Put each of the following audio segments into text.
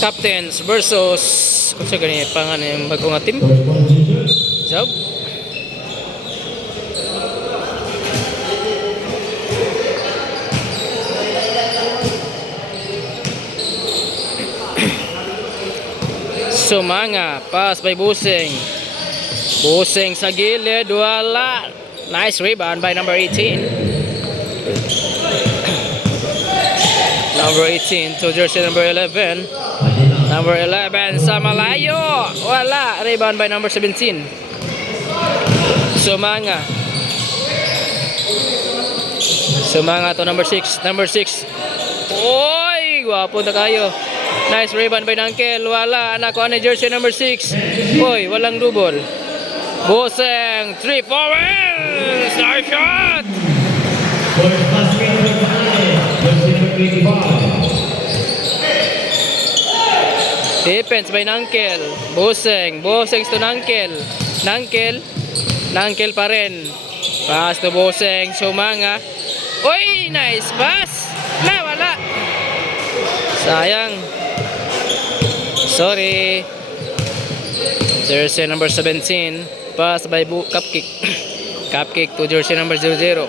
Captains versus kung sa ganyan pangan yung bagong nga team. Job. Sumanga, pass by Busing. Busing sa gilid, wala. Nice rebound by number 18. Number 18 to jersey number 11. Number 11 sa malayo. Wala. Rebound by number 17. Sumanga. Sumanga to number 6. Number 6. Oy, gwapo na kayo. Nice rebound by Nangkel. Wala. Anak ko na jersey number 6. Oy, walang double. Buseng. 3 forwards. Nice shot. Defense by Nangkel. Buseng. Buseng to Nangkel. Nangkel. Nangkel pa rin. Pass to Buseng. Sumanga. Uy! Nice pass. Wala. Sayang. Sorry. Jersey number 17. Pass by Cupcake. Cupcake to jersey number 00.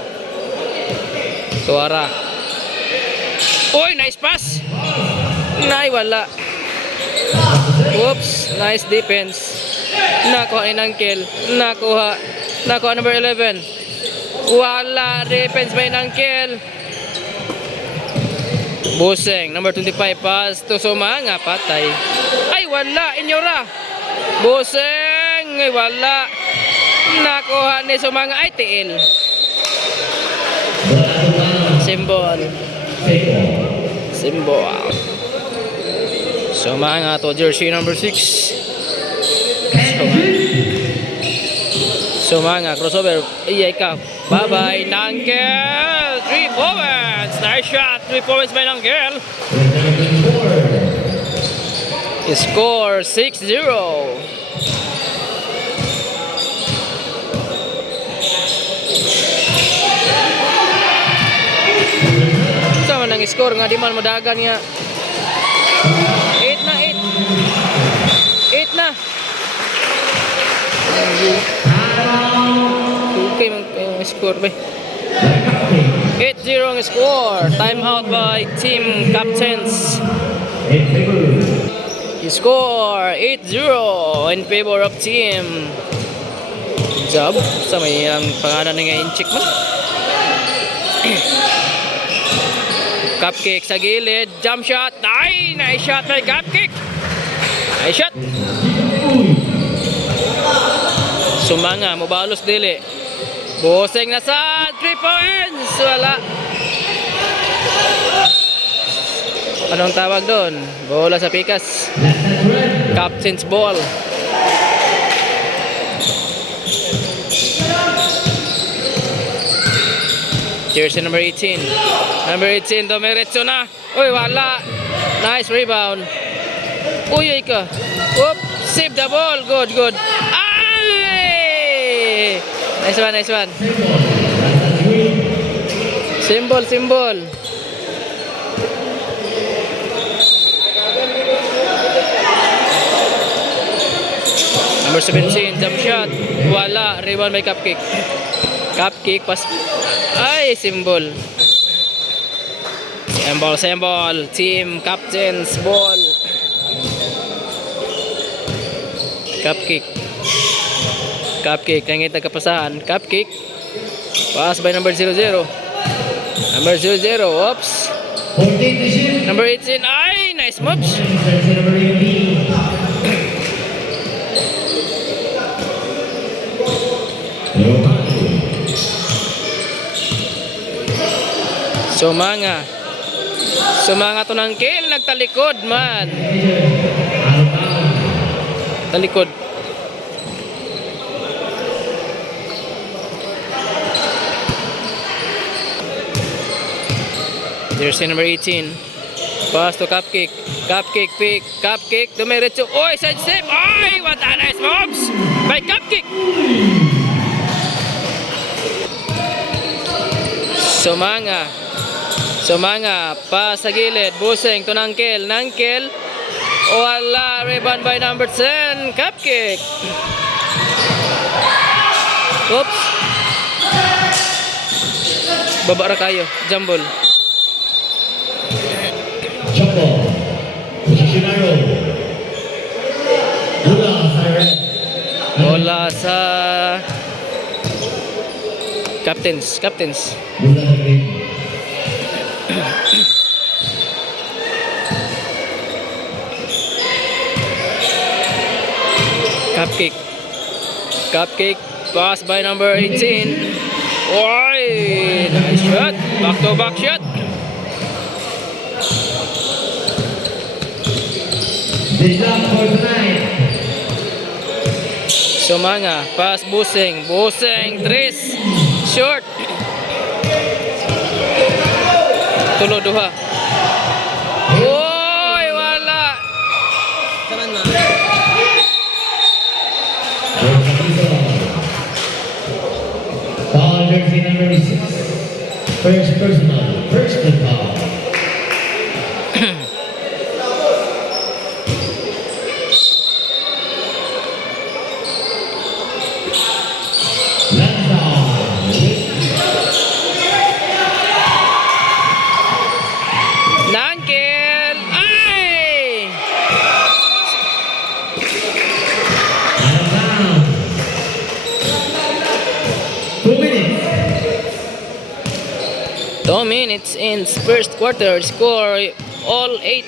Tuara. Uy! Nice pass. Wala. Oops, nice defense. Nakuha ni Nangkel. Nakuha number 11. Wala, defense by Nangkel. Buseng, number 25, pass to Sumanga, patay. Ay, wala, Inyora. Buseng, ay wala. Nakuha ni Sumanga, ay tiil. Symbol. Sumanga to jersey number 6. Sumanga crossover. Iyay ka. Bye-bye. Nangkel. 3 forwards. Nice shot. 3 forwards by Nangkel. Score 6-0. Sama nang score nga di man madagan nga. 8 na. Okay mang score ba? 8-0 ang score. Time out by team captains. Score 8-0 in favor of team. Job sa may pangalan nga in-check man. Cupcake sa gilid, jump shot. Ay, nice shot by Cupcake. Nice shot. Sumanga, mubalos dili. Buseng na sa 3 points. Wala. Anong tawag doon? Bola sa pikas. Captain's ball. Jersey number 18. Number 18, Domeretso na. Uy, wala. Nice rebound. Uy, ka. Oop, save the ball. Good. Ay! Nice one. Symbol. Number 17, jump shot. Wala. Rebound by Cupcake. Cupcake, pas. Ay, symbol. Team captain's ball. Cupcake, nangit nagkapasahan. Cupcake. Pass by number 00. Number 00, oops. Number 18, ay, nice moves. Sumanga to Nangkel, nagtalikod man. Talikod. Jersey number 18. Pass to Cupcake. Cupcake pick. Cupcake, dumiretso. Oy, side step. Ay, what a nice moves by Cupcake. Sumanga, pa sa gilid. Buseng to Nangkel. Wala. Rebound by number 10. Cupcake. Oops. Baba ra kayo. Jumble. Jumble. Position arrow. Bola sa red. Bola sa Captains. Bola sa green. Cupcake. Pass by number 18. Oy! Nice shot. Back-to-back shot. Good luck for tonight. Sumanga. Pass Busing. Tres. Short. Tulo duha. Oy! Wala. Foul jersey number 6. First personal. First foul. Nangkel. Ay! Two minutes in first quarter. Score all 8.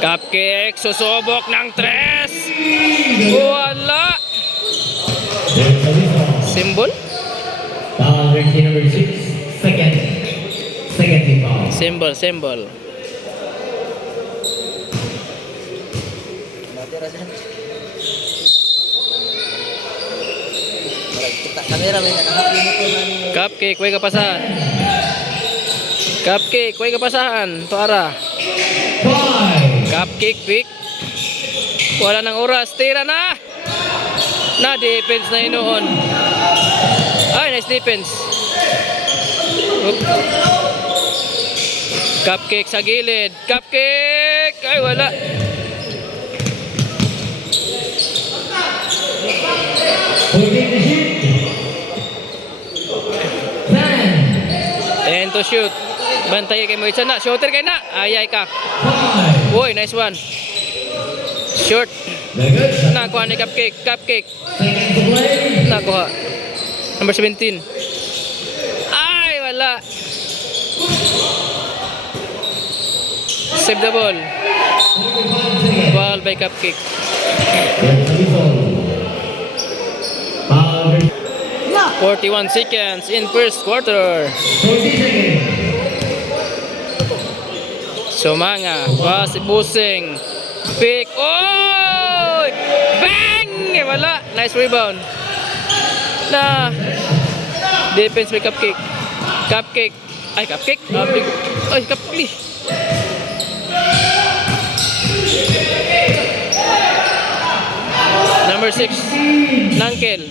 Cupcake. Susubok ng 3. Wala. Symbol? Foul jersey number 6. Second team foul. Symbol. Cupcake, way kapasahan. Tuara. 5. Cupcake, quick. Wala ng oras. Tira na. Defense na inoon. Ay, nice defense. Oop. Cupcake sa gilid. Cupcake. Ay, wala. Holding the shoot. 10 to shoot. Bantay kay Moitza na. Shooter kay na. Ayay ka. 5. Uy, nice one. Short. Very good. Nakuha ni Cupcake. Second to play. Nakuha. Number 17. Ay, wala. Save the ball. 45 seconds. Ball by Cupcake. Foul jersey. 41 seconds in first quarter. 40 seconds. Sumanga. Pass Busing. Pick. Oh! Bang! Wala. Nice rebound. Defense by Cupcake. Ay, Cupcake. Ay, Cupcake. Number 6. Nangkel.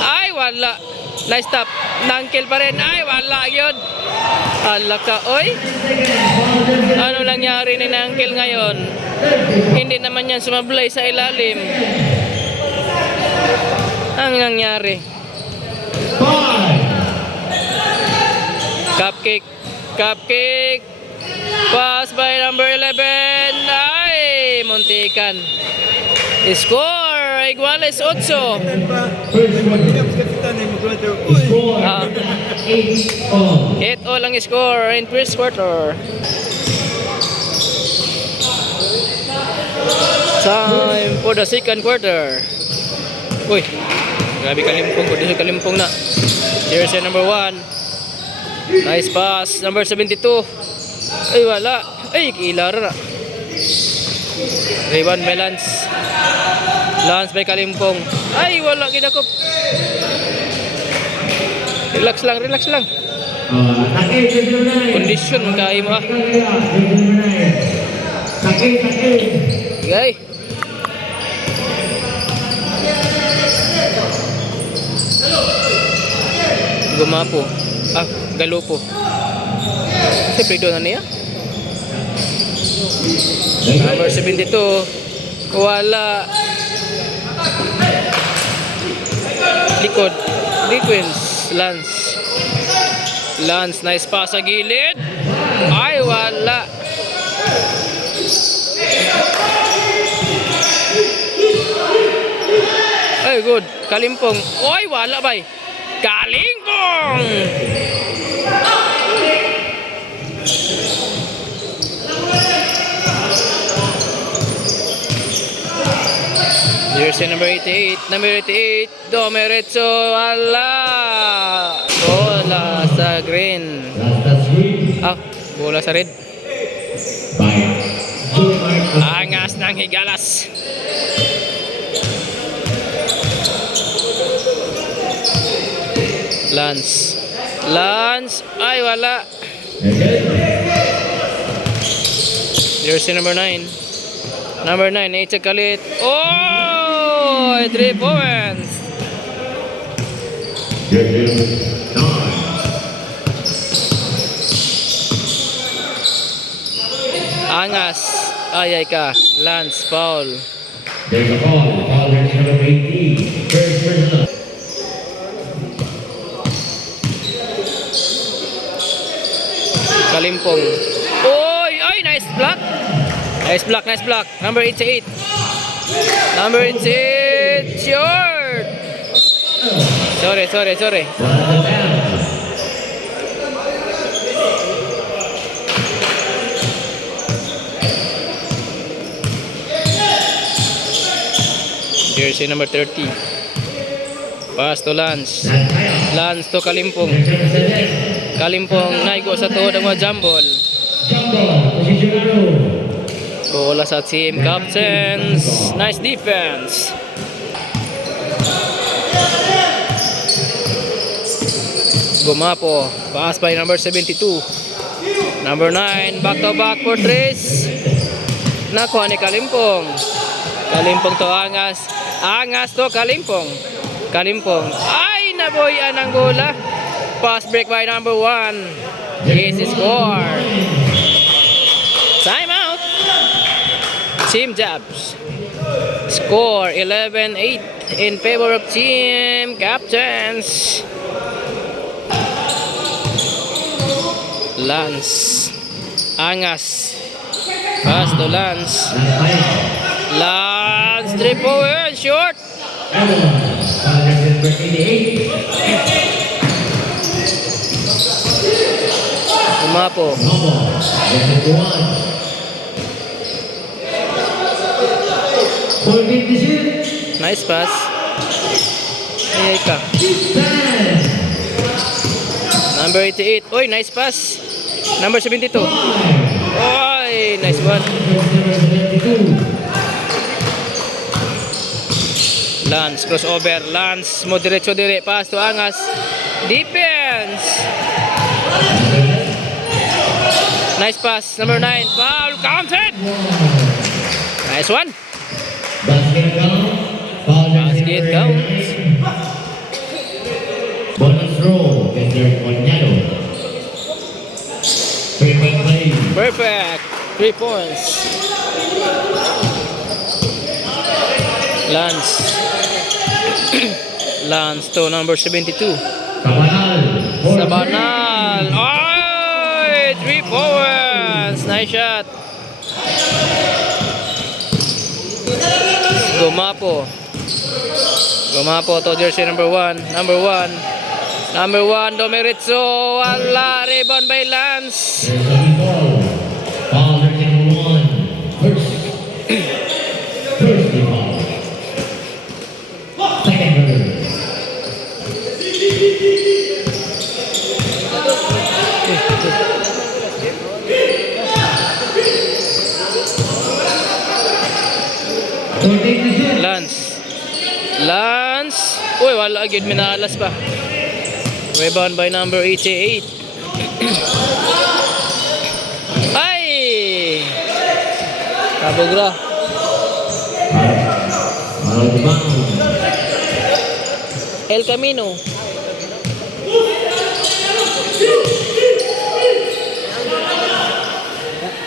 Ay, wala. Nice tap. Nangkel pa rin. Ay, wala yun. Hala ka, oy. Ano nangyari ni Nangkel ngayon? Hindi naman yan sumablay sa ilalim. Ang nangyari. 5. Cupcake. Pass by number 11. Ay, muntikan. Score. Iguales 8. First quarter. Score. 8-all. 8-all ang score in first quarter. Time for the second quarter. Uy, grabe kalimpong ko. Dito kalimpong na. Jersey number 1. Nice pass. Number 72. Ay, wala. Ay, kilara na. Rebound by Lance. Lance by Kalimpong. Ay, wala kinakop. Relax lang. Kondisyon magkain mo ah. Okay. Gumapo. Galupo. Siyempre doon na niya. Number 72. Wala. Likod. Defense. Lance. Lance, nice pass sa gilid. Ay, wala. Ay, good. Kalimpong. Ay, wala bay. Kalimpong! Jersey number 88. Number 88. Domeretso. Wala. Bola sa green. Ah, bola sa red. Angas ng Higalas. Lance. Lance. Ay, wala. Jersey number 9. Number 9. It's a kalit. Oh! 3 points. Angas. Ay ka. Lance. Foul. There's a foul. Foul number 18. First personal. Kalimpong. Oy! Ay! Nice block. Nice block. Nice block. Number 88. Number 88. Short. Sorry. Jersey number 30. Pass to Lance. Lance to Kalimpong. Kalimpong naigo sa tuhod ang mga jambol. Bola sa team captains. Nice defense. Gumapo. Pass by number 72. Number 9. Back to back for Trace. Nakuha ni Kalimpong. Kalimpong to Angas. Angas to Kalimpong. Kalimpong. Ay! Naboyan ang bola. Pass break by number 1. Easy score. Time out. Team Jabs. Score 11-8 in favor of team captains. Lance. Angas. Pass to Lance. Lance 3 points short. Gumapo. Nice pass. Ay ka. Number 88. Oy, nice pass. Number 72. Oy, nice one. Lance, crossover. Lance, mo diretso dire. Pass to Angas. Defense. Nice pass. Number 9. Foul. Counted. Nice one. Basket count. Bonus roll. Mr. Moñano. 3-point play. Perfect. 3 points. Lance. Lance to number 72. Sabanal. Ay! 3 points. Nice shot. Gumapo. Gumapo to jersey number 1. Number 1. Number 1, Domeritso. Wala. Rebound by Lance. Foul number 1. First foul. Second foul. Lance. Lance. Uy, wala agad minalas pa. Rebound by number 88. Ay! Kabugra. El Camino.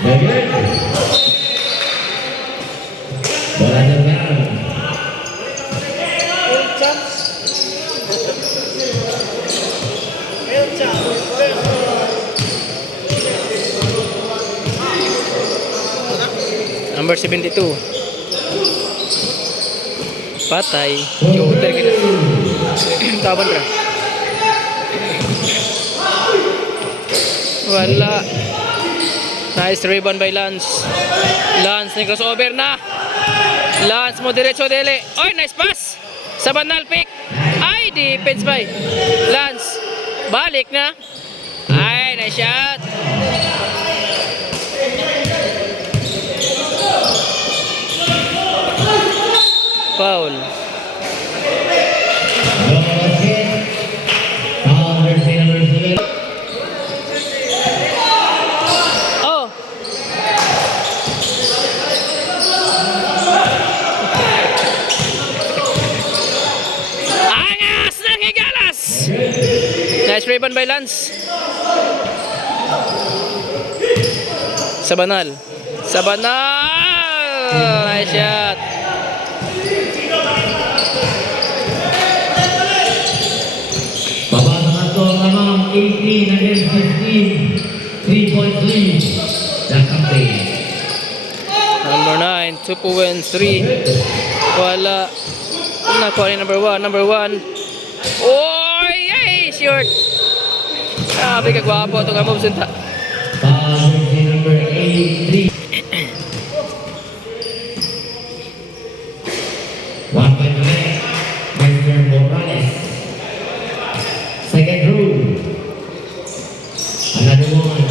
Very good. Number 72. Patay. Shooter ka na. Taban ra. Wala. Nice rebound by Lance. Lance na crossover na. Lance mo diretso dele. Oy, nice pass. Sa banal pick. Ay, defense by Lance. Balik na. Ay, nice shot. Foul. Foul jersey number 7. Oh. Angas ng Higalas. Nice rebound by Lance. Sabanal. Nice shot. Babasa nga to ang lamang 18 against 15. 3-point lead. The captain. Number 9, 2 wins, 3. Wala. Nakuha ni number 1. Number 1. Oy! Ay! Short! Sabi ka gwapo itong moves nita. Foul jersey number 83. 1 point left. Mr. Morales. Second rule. Another one.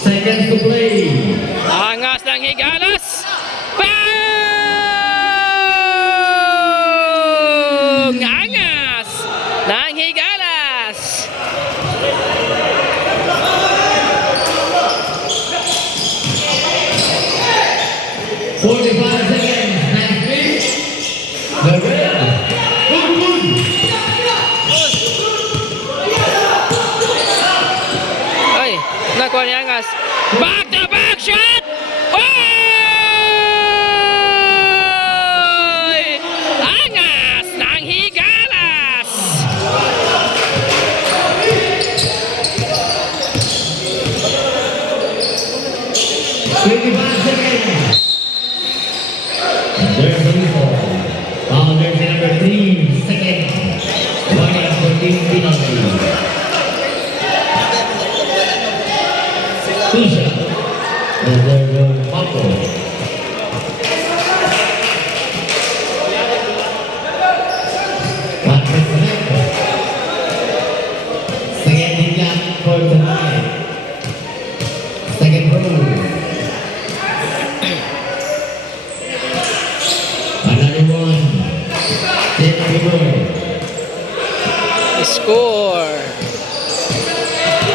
Seconds to play. Angas ng Higalas! Bang! Angas ng Higalas! 45 seconds. Nice pitch. The red. Ay! Nakuha ni Angas. Back to back shot! Oy! Angas ng Higalas! Seconds. There's the whistle. Foul jersey number 3. Second. 1 for team penalty. Two shot. And there's the foul. One point left. Second hit for tonight. Second rule. Another one. Ten people. Score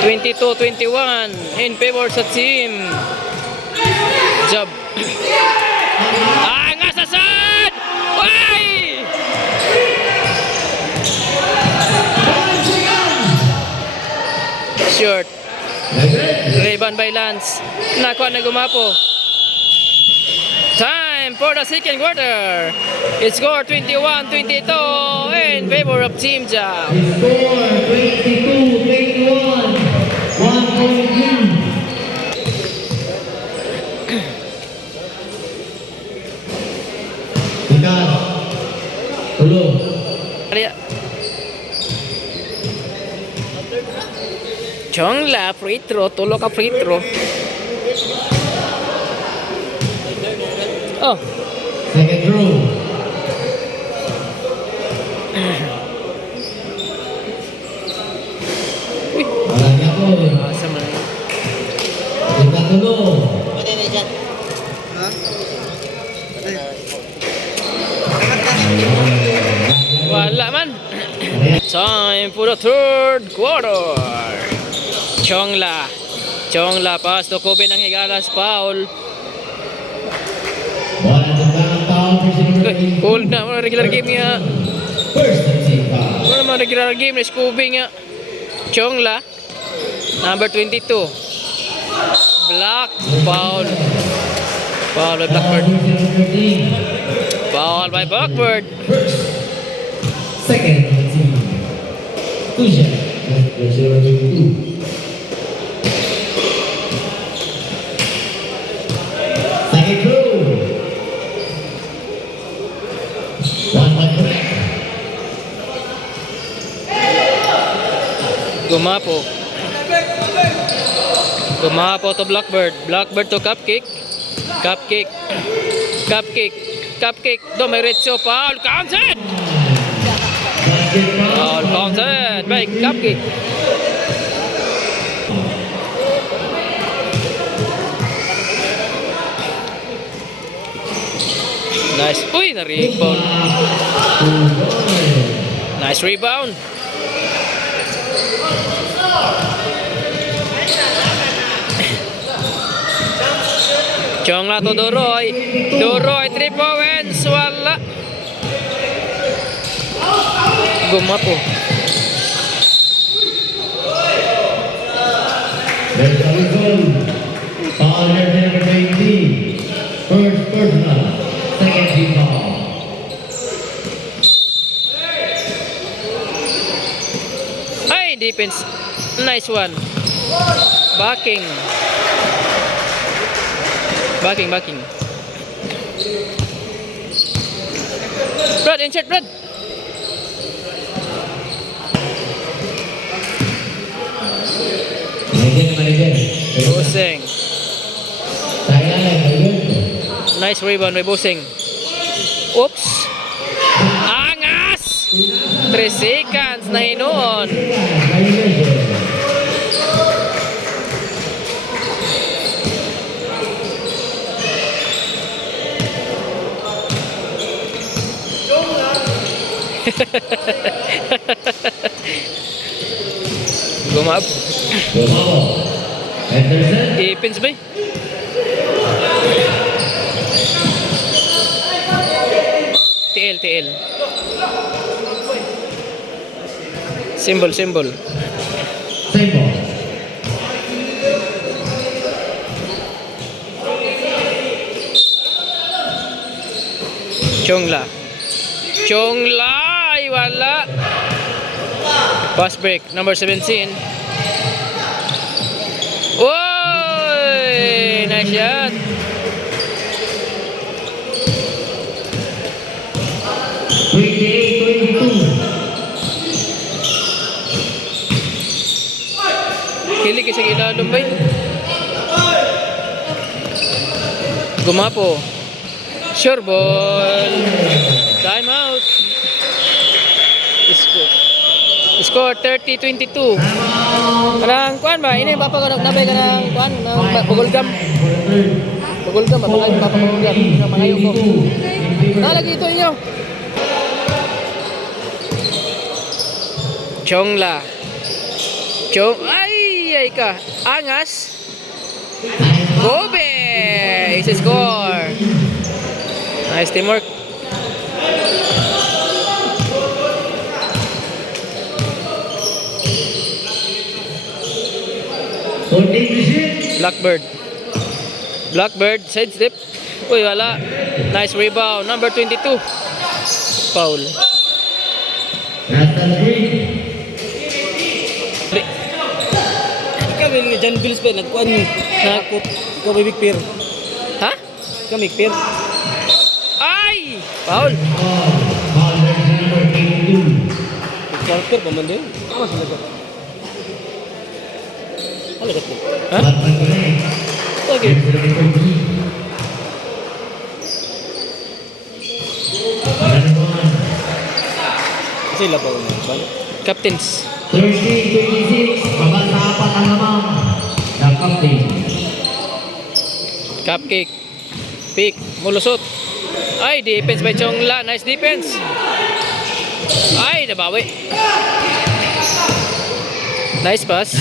22-21 in favor sa team. Job. Angas sa side! Ay! Short. Rebound by Lance. Nakuha na gumapo. Time for the second quarter. It's score 21-22 in favor of Team Job. Score 22-21. 1 point lead. Tinggal. Tulong. Ariya. Chongla, free throw. Tulo ka free throw. Oh. Second row. Wala niya po. Asa man. Tinggal tulong. Wala man. Time for the third quarter. Chongla pass to Kobe ng Higalas, foul. Bola tunggang foul versi number 8. Hold na mga regular game niya. First and team foul. Mga mga regular game ni Kobe nga. Chongla number 22. Block, foul. Foul by Blackbird. Foul versi number 13. Foul by Blackbird. First. Second team. Tusha. Jersey number 22. Second row. 1-1 correct. Gumapo. Gumapo to Blackbird. Blackbird to Cupcake. Cupcake. Cupcake. Cupcake. Dumiretso. Foul. Counted! Foul. Counted. Baik. Cupcake. Nice. Uy, na-rebound. Nice rebound. Chong na to Doroy. Doroy, 3 points. Wala. Gumapo. There's a goal. Foul jersey number 19. First personal. Second team foul. Ay, defense. Nice one. Backing. Backing. Brad, insert, Brad. Manager. Busing. Saya manager. Nice rebound by Busing. Oops. Angas! 3 seconds na hinuon. Gumap. Anderson. Defense ba? TL. Symbol. Same ball. Chongla. Ay, wala. Pass break, number 17. Oy! Nice shot. Kilig isa ilalong ba? Gumapo. Sure ball. Time out. Score 30-22. Kanang kuan ba? Ini papa ko nabay ka ng kuan ng bugulgam. Bugulgam ba? Papa bugulgam. Mangayo ko. Nalagi ito inyo. Chongla. Ay ka. Angas. Gobe. Is a score. Nice teamwork. Blackbird, side step. Uy, wala. Nice rebound. Number 22. Foul. Ikaw yung John Bills pa, nagkuhan mo. Nakakot. Ikaw may big pair. Ha? Ikaw may pair. Ay! Foul. Ikaw pair pa man din. Ano sila ka? Ano ka po? Ha? Okay. Sila pa ko. Captains. 30-26, mabasapat ang lamang ng captain. Cupcake. Pick. Mulusot. Ay, defense by Chongla. Nice defense. Ay, nabawi. Nice pass.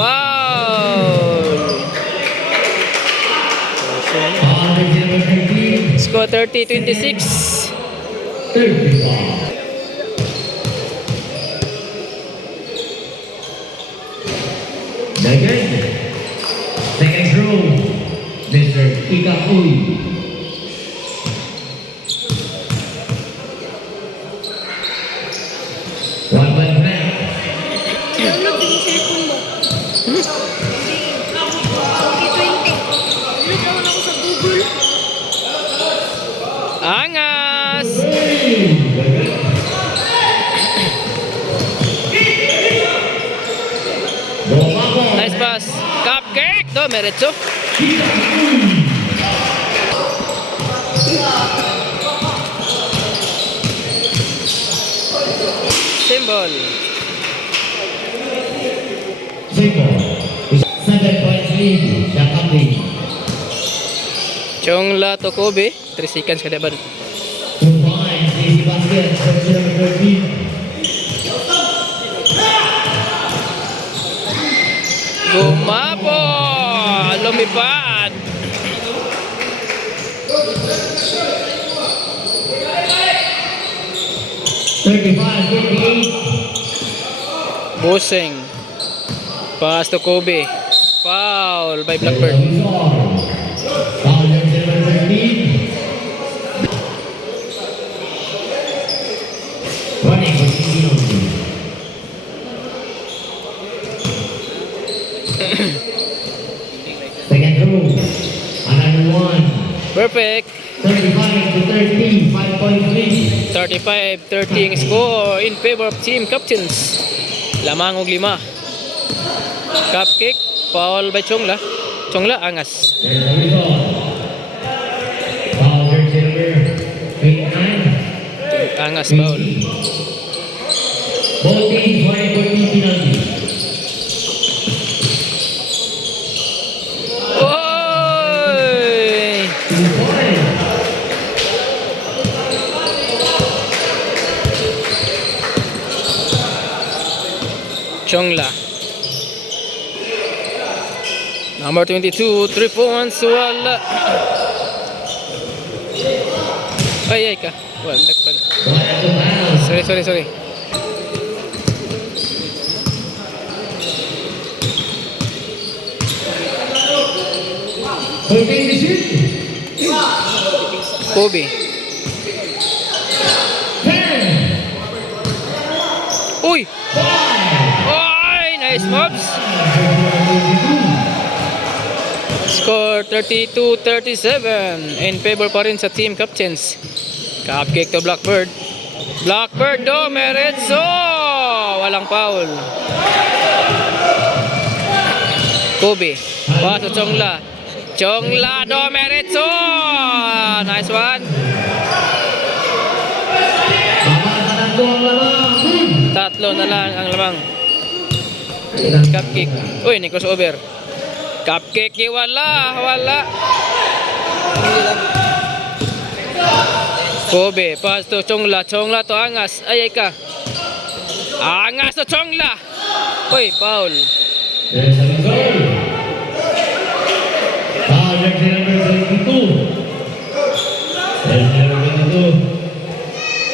Foul. Score 30-26. 35. Again, second row, Mr. Ika Uy. Angas! Nice pass. Cupcake! Do, meretso. Symbol. Simple. 7 points lead. The company. Chongla to Kobe. 3 seconds kada ba? 2 points. Easy basket. Jersey number 13. Gumapo! Lumipad! Busing. Pass to Kobe. Foul by Blackbird. Foul jersey number 13. Running for Sino. Second throw. Another one. Perfect. 35 to 13. 5 points lead. 35-30 ang score in favor of team captains. Lamang og 5. Cupcake. Foul by Chongla. Chongla, angas. There's the result. Foul jersey number 89. Angas, foul. Both teams running for team penalty. Oy! 2 points. Chongla. Number 22, 3 points, wala. Ay, ka. Wala, nagpan. Fire to pass. Sorry. Taking the shoot. Kobe. 10. Uy! 5. Oy! Nice mobs! Score 32-37 in favor pa rin sa team captains. Cupcake to Blackbird. Blackbird do, meretso! Walang foul. Kobe. Paso Chongla. Chongla do, meretso! Nice one. Tatlo na lang ang lamang. Cupcake. Uy, ni crossover. Cupcake, wala. Kobe, pass to Chongla. Chongla to angas. Ay ka. Angas to Chongla. Uy, foul. There's the result. Foul jersey number 22. Jersey number 22.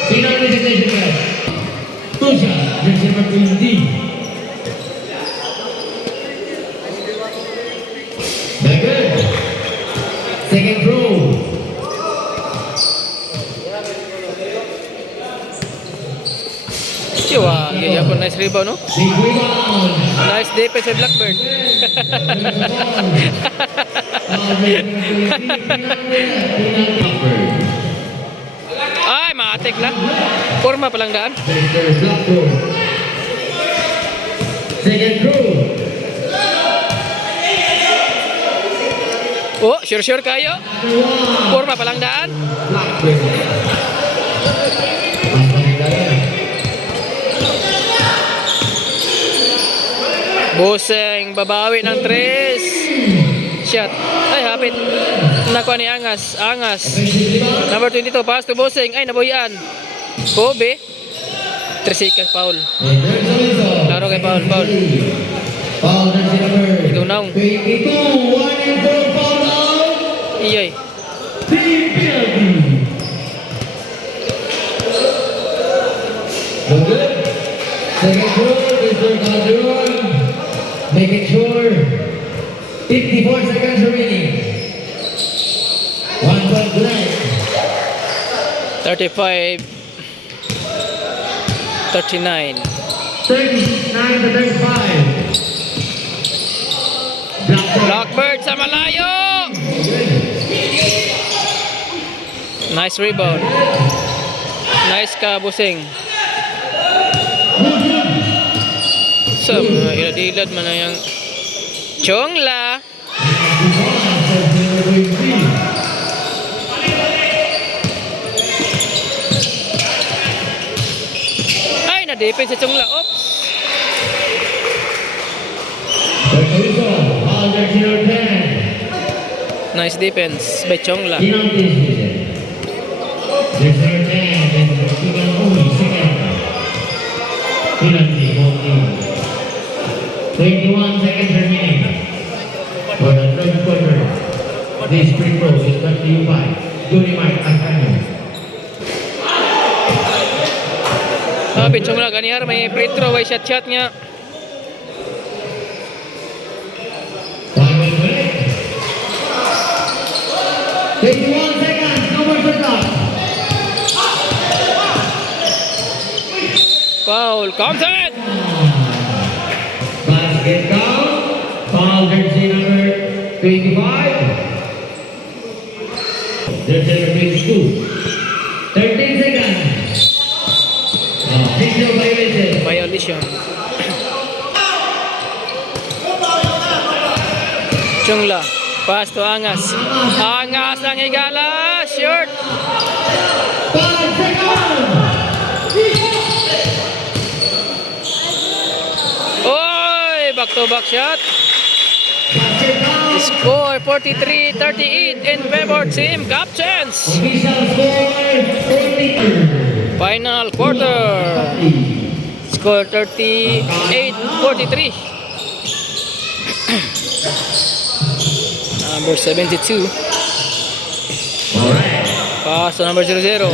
Penalty situation match. Tusha, jersey number 20. Very good. Second throw. Siwa, ganyan po nice rebound, no? Big rebound. Nice defense by Blackbird. Ay, matik lang. Forma palang daan. Second throw. Oh, sure kayo. Forma palang daan. Buseng, babawi ng 3. Shot. Ay, hapit. Nakuha ni Angas. Number 22, pass to Buseng. Ay, nabuhian. Kobe. 3 seconds, foul. Laro kay foul. Foul jersey number Ikaw now. 22. 1 and 4 foul now. Iyoy. Team penalty. Good. Second throw, Mr. Calderon. Making sure 54 seconds remaining. 1 point blank. 35. 39. 39 to 35. Blackbird. Blackbird sa malayo. Nice rebound. Nice ka, Busing. So, ilad-ilad man na yung Chongla. Ay, na-defense si Chongla. Oops. Nice defense by Chongla. Penalty, 21 seconds remaining for the third quarter. This free throw is brought to you by Junimar Ascanio. Sabi Chongla ganihar may free throw ay shot nga. Final minute. 21 seconds, no more shot clock. Foul, counted. Basket down. Foul jersey number 25. Jersey number 22. 13 seconds. Video violation. Violation. Chongla, pass to Angas. Angas ang higala, short. 5 seconds. Oy, back-to-back shot. Basket down. Score 43-38 in favor team Captains. Official score 42. Final quarter. Score 38-43. Number 72. Alright. Pass to number 00.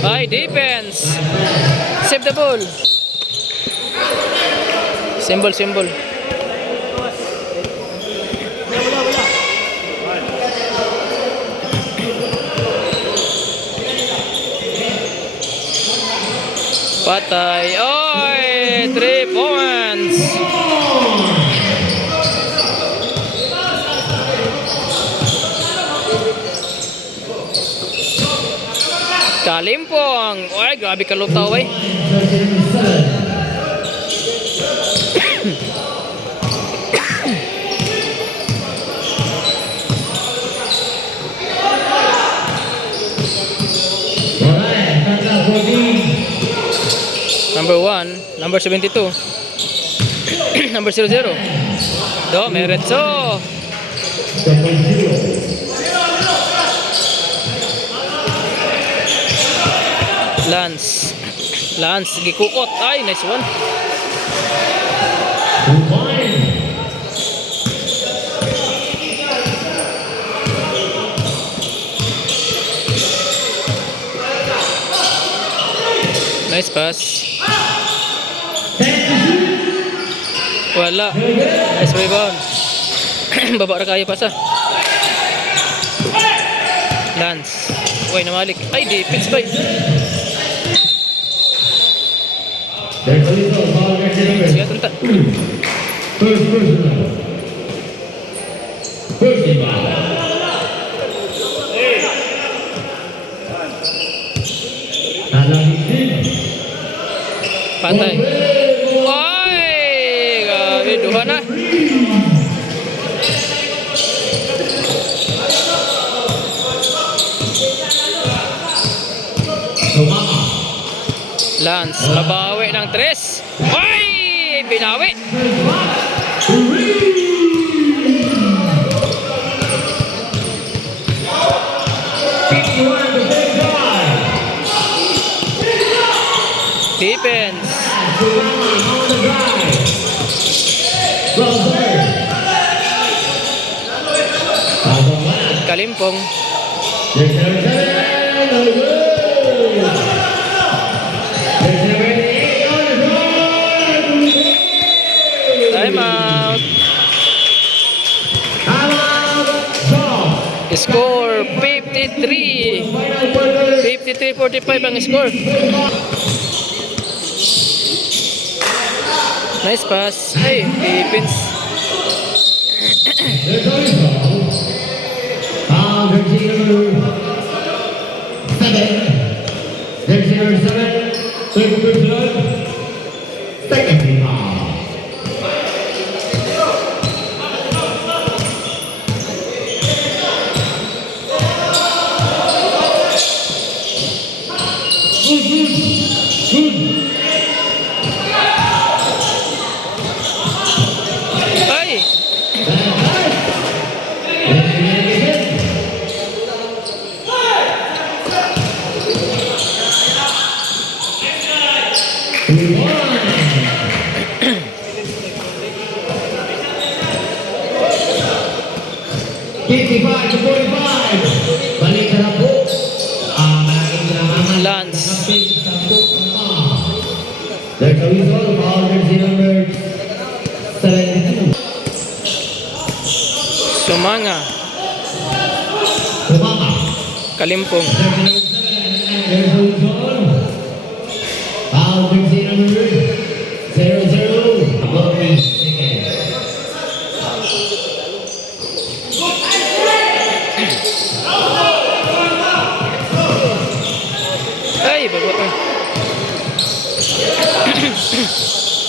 High defense. Save the ball. Symbol. Patay. Oy! 3 points. Kalimpong. Oy, grabe kalutaw eh. Number 1, number 72. Number 00. Do, Meretso. Lance, gikukot. Ay, nice one. Nice pass. Wala. Nice rebound. Baba na kayo pasa. Lance. Uy, namalik. Ay, defense ba? Siya tanta. First personal. First inbound. Patay. Ay, grabe. Duha na. Lance, mabawi ng 3. Ay, binawi. Defense. Kalimpong. Time out. Score 53. 53-45 ang score. Nice pass. Ay, defense. Jersey number 7, third person, second team foul. Ay! Fifty-five to 45. Balik sa po. Malaking kailangan. Lance. There's a whistle. Foul jersey number 72. Sumanga. Kumama. Kalimpong. Jersey number 7. There's a whistle. Foul jersey number 00. Bobby second. Ay, bago ka.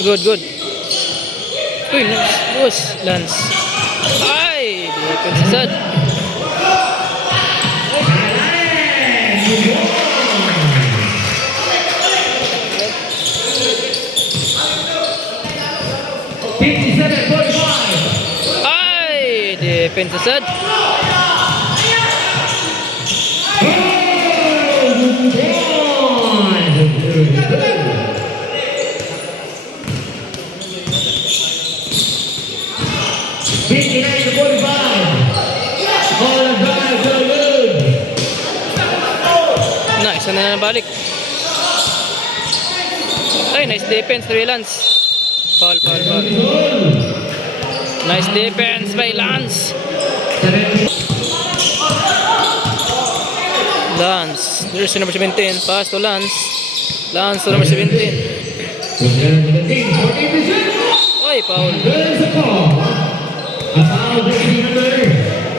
Good, good. Uy, nice. Boss, Lance. Ay, di ko sasad. Ay, defense sasad. Nice, ano na nabalik. Ay, nice defense, Lance. Foul, foul, foul. Nice defense by Lance. Lance, jersey number 17, pass to Lance. Lance to number 17. Oy, foul. There's a call. A foul jersey number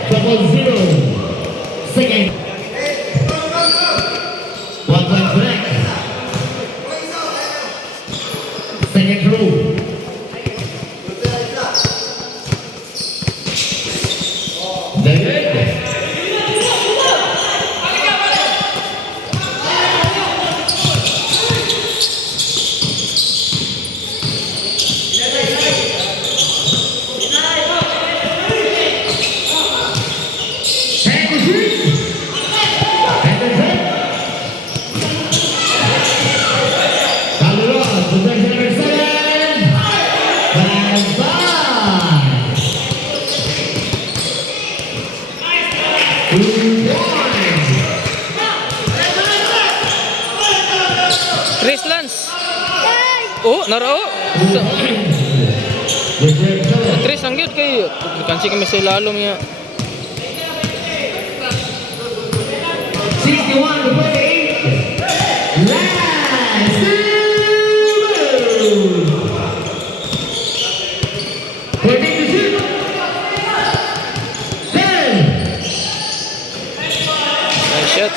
00. Second. 1 point black. Second row. David. Chris Lance. Oh, narao. Chris, ang cute kayo. Kansi kami sa lalom niya. 61 to 28. Lance. 14 to 2. 10. Nice shot.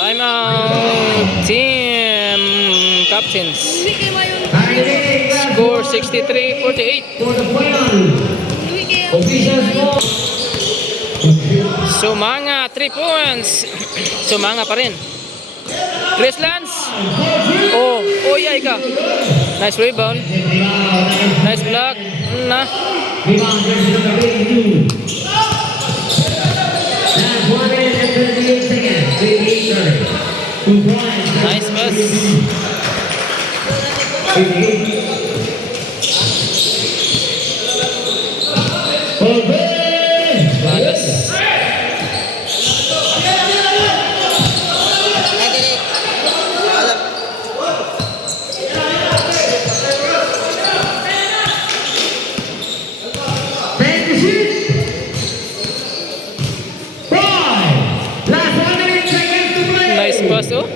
Time out. Team captains. Score 63-48. For the final. Official score. Sumanga 3 points. Sumanga pa rin. Chris Lance. Oh, oh yay ka. Nice rebound. Nice block. Na. Rebound jersey number 82. Last 1 minute and 38 seconds. 38 2 points. Nice pass. 88. Balas. Nice pass oh.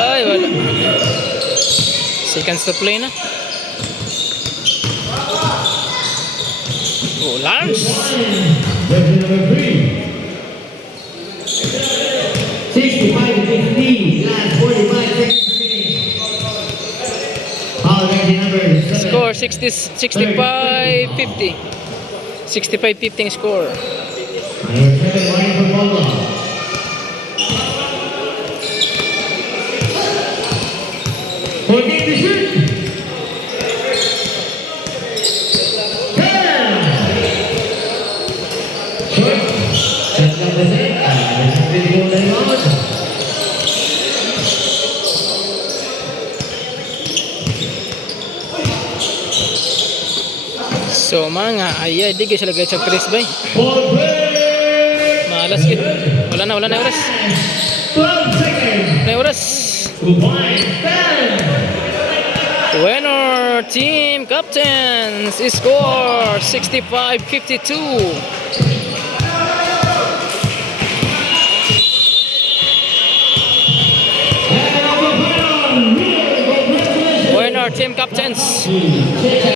Ay, wala. Seconds to play na. Oh, Lance. score 65-50. 65-50 ang score. Number 7, line for Balla. For game to shoot. 10. Short. Shot number 6. Number 6 na yun. So mga ay di sila guys sa Chris bay. For break. Malas kit. Wala na oras. 12 seconds. Wala na oras. Goodbye. 10. Winner team captains score 65-52. Winner team captains